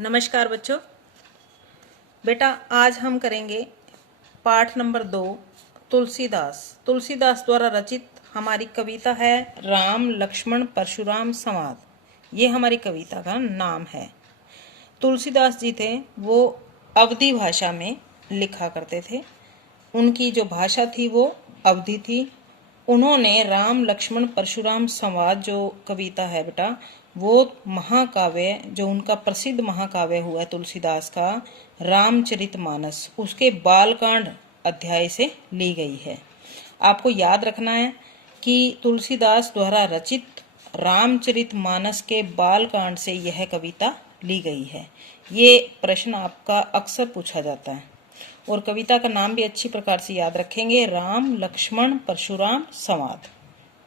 नमस्कार बच्चों। बेटा आज हम करेंगे पाठ नंबर 2 तुलसीदास द्वारा रचित हमारी कविता है राम लक्ष्मण परशुराम संवाद। ये हमारी कविता का नाम है। तुलसीदास जी थे वो अवधी भाषा में लिखा करते थे। उनकी जो भाषा थी वो अवधी थी। उन्होंने राम लक्ष्मण परशुराम संवाद जो कविता है बेटा वो महाकाव्य जो उनका प्रसिद्ध महाकाव्य हुआ तुलसीदास का रामचरितमानस उसके बालकांड अध्याय से ली गई है। आपको याद रखना है कि तुलसीदास द्वारा रचित रामचरितमानस के बालकांड से यह कविता ली गई है। ये प्रश्न आपका अक्सर पूछा जाता है और कविता का नाम भी अच्छी प्रकार से याद रखेंगे, राम लक्ष्मण परशुराम संवाद।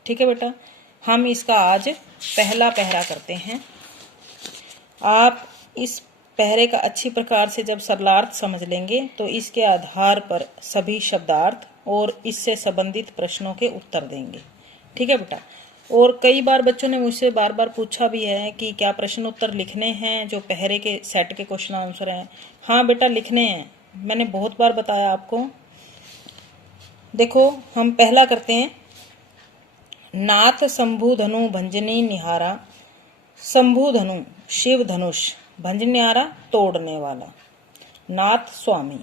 ठीक है बेटा, हम इसका आज पहला पहरा करते हैं। आप इस पहरे का अच्छी प्रकार से जब सरलार्थ समझ लेंगे तो इसके आधार पर सभी शब्दार्थ और इससे संबंधित प्रश्नों के उत्तर देंगे। ठीक है बेटा। और कई बार बच्चों ने मुझसे बार बार पूछा भी है कि क्या प्रश्न उत्तर लिखने हैं जो पहरे के सेट के क्वेश्चन आंसर हैं। हाँ बेटा लिखने हैं, मैंने बहुत बार बताया आपको। देखो हम पहला करते हैं, नाथ शंभु धनु भंजनी निहारा। शंभु धनु शिव धनुष, भंजनी निहारा तोड़ने वाला, नाथ स्वामी।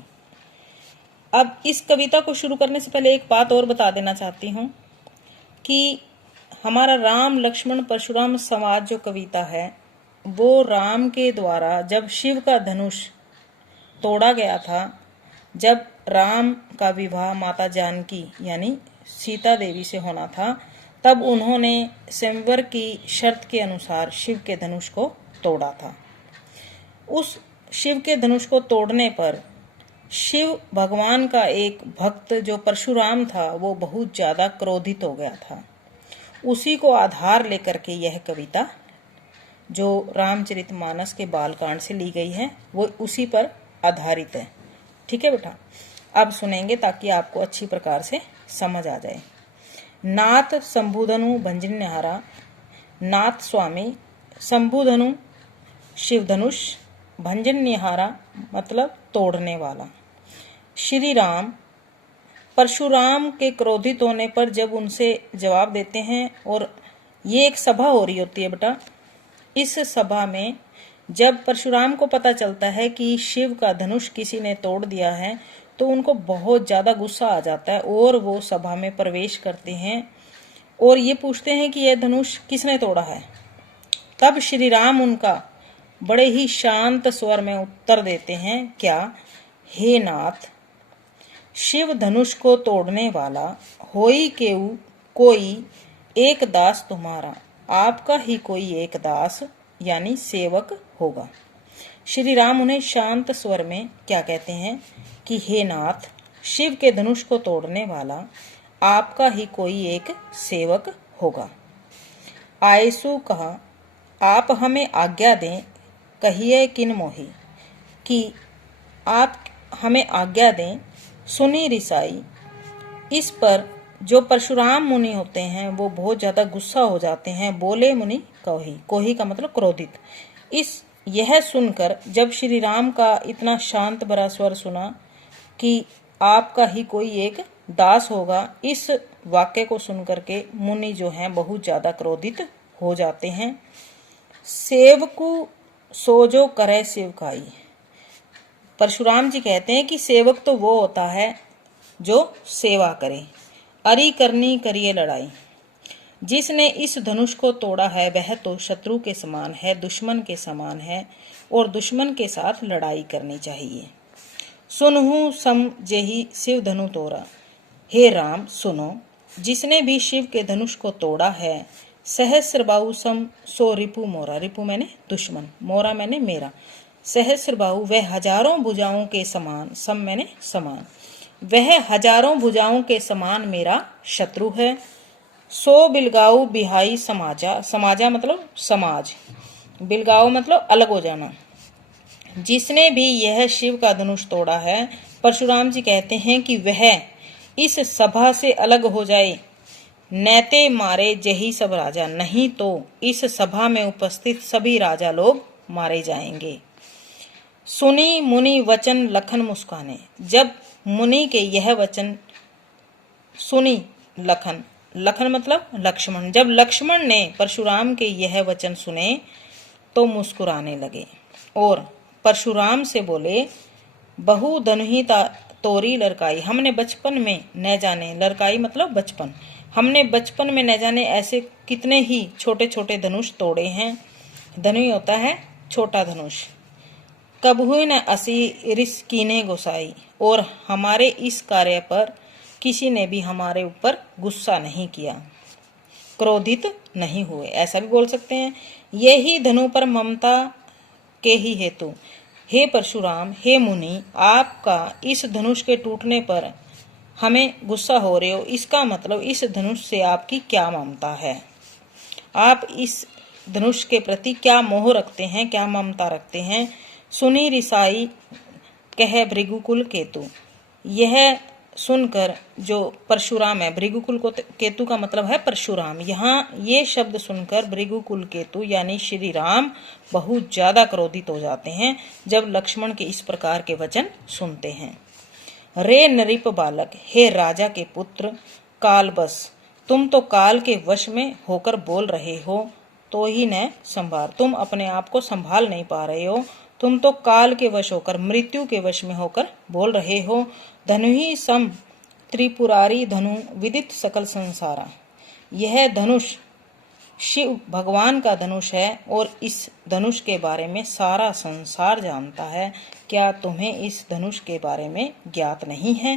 अब इस कविता को शुरू करने से पहले एक बात और बता देना चाहती हूँ कि हमारा राम लक्ष्मण परशुराम संवाद जो कविता है वो राम के द्वारा जब शिव का धनुष तोड़ा गया था, जब राम का विवाह माता जानकी यानी सीता देवी से होना था, तब उन्होंने स्वयंवर की शर्त के अनुसार शिव के धनुष को तोड़ा था। उस शिव के धनुष को तोड़ने पर शिव भगवान का एक भक्त जो परशुराम था वो बहुत ज्यादा क्रोधित हो गया था। उसी को आधार लेकर के यह कविता जो रामचरितमानस के बालकांड से ली गई है वो उसी पर आधारित है। ठीक है बेटा, अब सुनेंगे ताकि आपको अच्छी प्रकार से समझ आ जाए। नाथ शंभुधनु भंजन निहारा, नाथ स्वामी, शंभुधनु शिव धनुष, भंजन निहारा मतलब तोड़ने वाला। श्री राम परशुराम के क्रोधित होने पर जब उनसे जवाब देते हैं, और ये एक सभा हो रही होती है बेटा। इस सभा में जब परशुराम को पता चलता है कि शिव का धनुष किसी ने तोड़ दिया है तो उनको बहुत ज्यादा गुस्सा आ जाता है और वो सभा में प्रवेश करते हैं और ये पूछते हैं कि यह धनुष किसने तोड़ा है। तब श्री राम उनका बड़े ही शांत स्वर में उत्तर देते हैं, क्या? हे नाथ, शिव धनुष को तोड़ने वाला होई केऊ कोई एक दास तुम्हारा, आपका ही कोई एक दास यानी सेवक होगा। श्री राम उन्हें शांत स्वर में क्या कहते हैं कि हे नाथ, शिव के धनुष को तोड़ने वाला आपका ही कोई एक सेवक होगा। आयसु कहा, आप हमें आज्ञा दें, कहिए किन मोही, कि आप हमें आज्ञा दें, सुनी रिसाई। इस पर जो परशुराम मुनि होते हैं वो बहुत ज्यादा गुस्सा हो जाते हैं। बोले मुनि कोही, कोही का मतलब क्रोधित। यह सुनकर जब श्री राम का इतना शांत भरा स्वर सुना कि आपका ही कोई एक दास होगा, इस वाक्य को सुनकर के मुनि जो हैं बहुत ज्यादा क्रोधित हो जाते हैं। सेवकु सोजो करे सेवकाई। परशुराम जी कहते हैं कि सेवक तो वो होता है जो सेवा करे। अरी करनी करिए लड़ाई। जिसने इस धनुष को तोड़ा है वह तो शत्रु के समान है, दुश्मन के समान है और दुश्मन के साथ लड़ाई करनी चाहिए। सुनहु सम जेहि शिव धनु तोड़ा। हे राम सुनो, जिसने भी शिव के धनुष को तोड़ा है, सहस्र बाहु सम सो रिपु मोरा। रिपु मैंने दुश्मन, मोरा मैंने मेरा। सहस्र बाहु वह हजारों भुजाओं के समान, सम मैंने समान, वह हजारों भुजाओं के समान मेरा शत्रु है। सो बिलगाऊ बिहाई समाजा। समाजा मतलब समाज, बिलगाऊ मतलब अलग हो जाना। जिसने भी यह शिव का धनुष तोड़ा है, परशुराम जी कहते हैं कि वह इस सभा से अलग हो जाए। नैते मारे जही सब राजा, नहीं तो इस सभा में उपस्थित सभी राजा लोग मारे जाएंगे। सुनी मुनि वचन लखन मुस्काने। जब मुनि के यह वचन सुनी लखन, लखन मतलब लक्ष्मण, जब लक्ष्मण ने परशुराम के यह वचन सुने तो मुस्कुराने लगे और परशुराम से बोले, बहु धनुहि तोरी लड़काई। हमने बचपन में न जाने, लड़काई मतलब बचपन, हमने बचपन में न जाने ऐसे कितने ही छोटे छोटे धनुष तोड़े हैं। धनुष होता है छोटा धनुष। कबहुई न असी रिस कीने गोसाई, और हमारे इस कार्य पर किसी ने भी हमारे ऊपर गुस्सा नहीं किया, क्रोधित नहीं हुए, ऐसा भी बोल सकते हैं। यही धनु पर ममता के ही हेतु, हे परशुराम, हे मुनि, आपका इस धनुष के टूटने पर हमें गुस्सा हो रहे हो, इसका मतलब इस धनुष से आपकी क्या ममता है, आप इस धनुष के प्रति क्या मोह रखते हैं, क्या ममता रखते हैं। सुनी रिसाई कह भृगुकुल केतु। यह सुनकर जो परशुराम है, भृगुकुल को केतु का मतलब है परशुराम, यहाँ ये शब्द सुनकर भृगुकुल केतु यानी श्री राम बहुत ज्यादा क्रोधित हो जाते हैं जब लक्ष्मण के इस प्रकार के वचन सुनते हैं। रे नरिप बालक, हे राजा के पुत्र, काल बस, तुम तो काल के वश में होकर बोल रहे हो तो ही न संभाल, तुम अपने आप को संभाल नहीं पा रहे हो, तुम तो काल के वश होकर, मृत्यु के वश में होकर बोल रहे हो। धनुहि सम त्रिपुरारी धनु विदित सकल संसारा। यह धनुष शिव भगवान का धनुष है और इस धनुष के बारे में सारा संसार जानता है। क्या तुम्हें इस धनुष के बारे में ज्ञात नहीं है?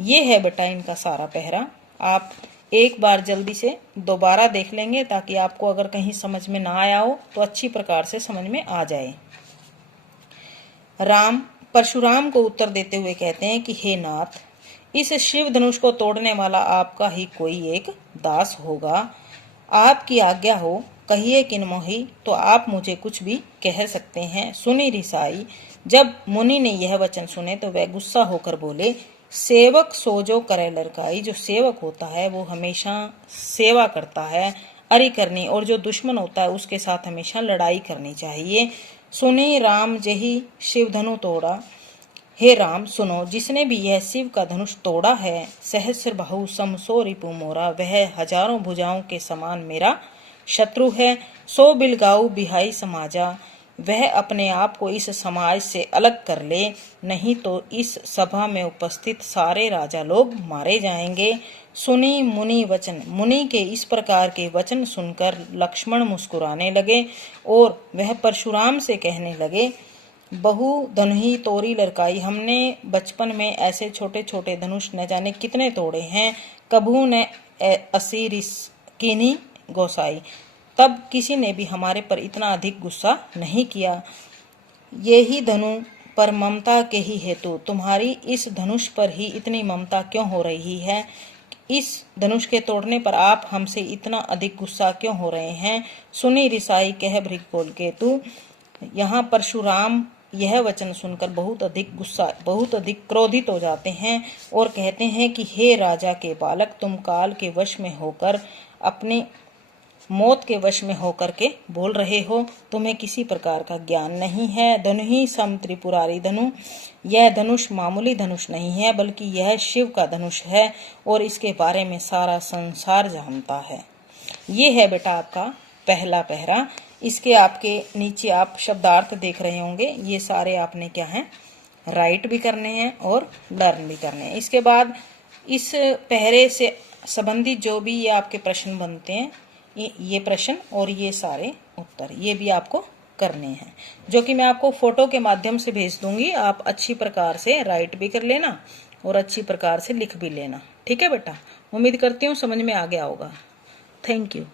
ये है बेटा इनका सारा पहरा। आप एक बार जल्दी से दोबारा देख लेंगे ताकि आपको अगर कहीं समझ में ना आया हो तो अच्छी प्रकार से समझ में आ जाए। राम परशुराम को उत्तर देते हुए कहते हैं कि हे नाथ, इस शिव धनुष को तोड़ने वाला आपका ही कोई एक दास होगा। आपकी आज्ञा हो, कहिए किन मोही, तो आप मुझे कुछ भी कह सकते हैं। सुनी रिसाई। जब मुनि ने यह वचन सुने तो वह गुस्सा होकर बोले, सेवक सो जो करे लड़काई। जो सेवक होता है वो हमेशा सेवा करता है, अरि करनी, और जो दुश्मन होता है उसके साथ हमेशा लड़ाई करनी चाहिए। सुनी राम जही शिव धनु तोड़ा। हे राम सुनो, जिसने भी यह शिव का धनुष तोड़ा है, सहस्र बाहु समसो रिपु मोरा, वह हजारों भुजाओं के समान मेरा शत्रु है। सो बिलगाऊ बिहाई समाजा, वह अपने आप को इस समाज से अलग कर ले, नहीं तो इस सभा में उपस्थित सारे राजा लोग मारे जाएंगे। सुनी मुनि वचन। मुनि के इस प्रकार के वचन सुनकर लक्ष्मण मुस्कुराने लगे और वह परशुराम से कहने लगे, बहु धनुहि तोरी लड़काई। हमने बचपन में ऐसे छोटे छोटे धनुष न जाने कितने तोड़े हैं। कभू न असी रिस कीनी गोसाई, तब किसी ने भी हमारे पर इतना अधिक गुस्सा नहीं किया। ये ही धनु पर ममता के ही हेतु, तुम्हारी इस धनुष पर ही इतनी ममता क्यों हो रही है? इस धनुष के तोड़ने पर आप हमसे इतना अधिक गुस्सा क्यों हो रहे हैं? सुनी रिसाई कह भृगुकुल केतु। यहाँ परशुराम यह वचन सुनकर बहुत अधिक क्रोधित हो जाते हैं और कहते हैं कि हे राजा के बालक, तुम काल के वश में होकर, अपनी मौत के वश में होकर के बोल रहे हो, तुम्हें किसी प्रकार का ज्ञान नहीं है। धनुहि सम त्रिपुरारी धनु, यह धनुष मामूली धनुष नहीं है बल्कि यह शिव का धनुष है और इसके बारे में सारा संसार जानता है। ये है बेटा आपका पहला पहरा। इसके आपके नीचे आप शब्दार्थ देख रहे होंगे, ये सारे आपने क्या है राइट भी करने हैं और लर्न भी करने हैं। इसके बाद इस पहरे से संबंधित जो भी ये आपके प्रश्न बनते हैं, ये प्रश्न और ये सारे उत्तर ये भी आपको करने हैं, जो कि मैं आपको फोटो के माध्यम से भेज दूंगी। आप अच्छी प्रकार से राइट भी कर लेना और अच्छी प्रकार से लिख भी लेना। ठीक है बेटा, उम्मीद करती हूँ समझ में आ गया होगा। Thank you.